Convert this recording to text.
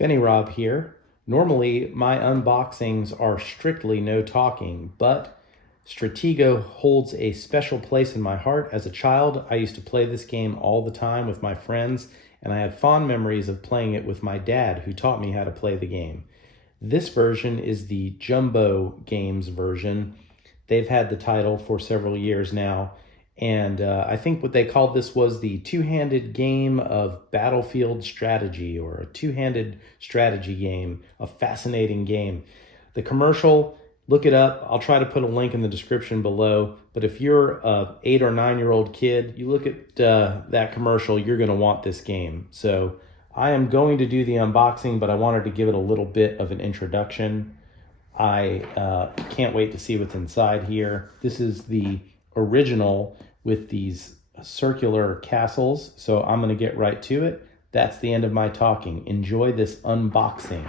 Fenirob here. Normally, my unboxings are strictly no talking, but Stratego holds a special place in my heart. As a child, I used to play this game all the time with my friends, and I have fond memories of playing it with my dad, who taught me how to play the game. This version is the Jumbo Games version. They've had the title for several years now, and I think what they called this was the two-handed game of battlefield strategy, or a two-handed strategy game, a fascinating game. The commercial, look it up. I'll try to put a link in the description below, but if you're a 8 or 9-year-old kid, you look at that commercial, you're going to want this game. So I am going to do the unboxing, but I wanted to give it a little bit of an introduction. I can't wait to see what's inside here. This is the original with these circular castles, so I'm going to get right to it. That's the end of my talking. Enjoy this unboxing.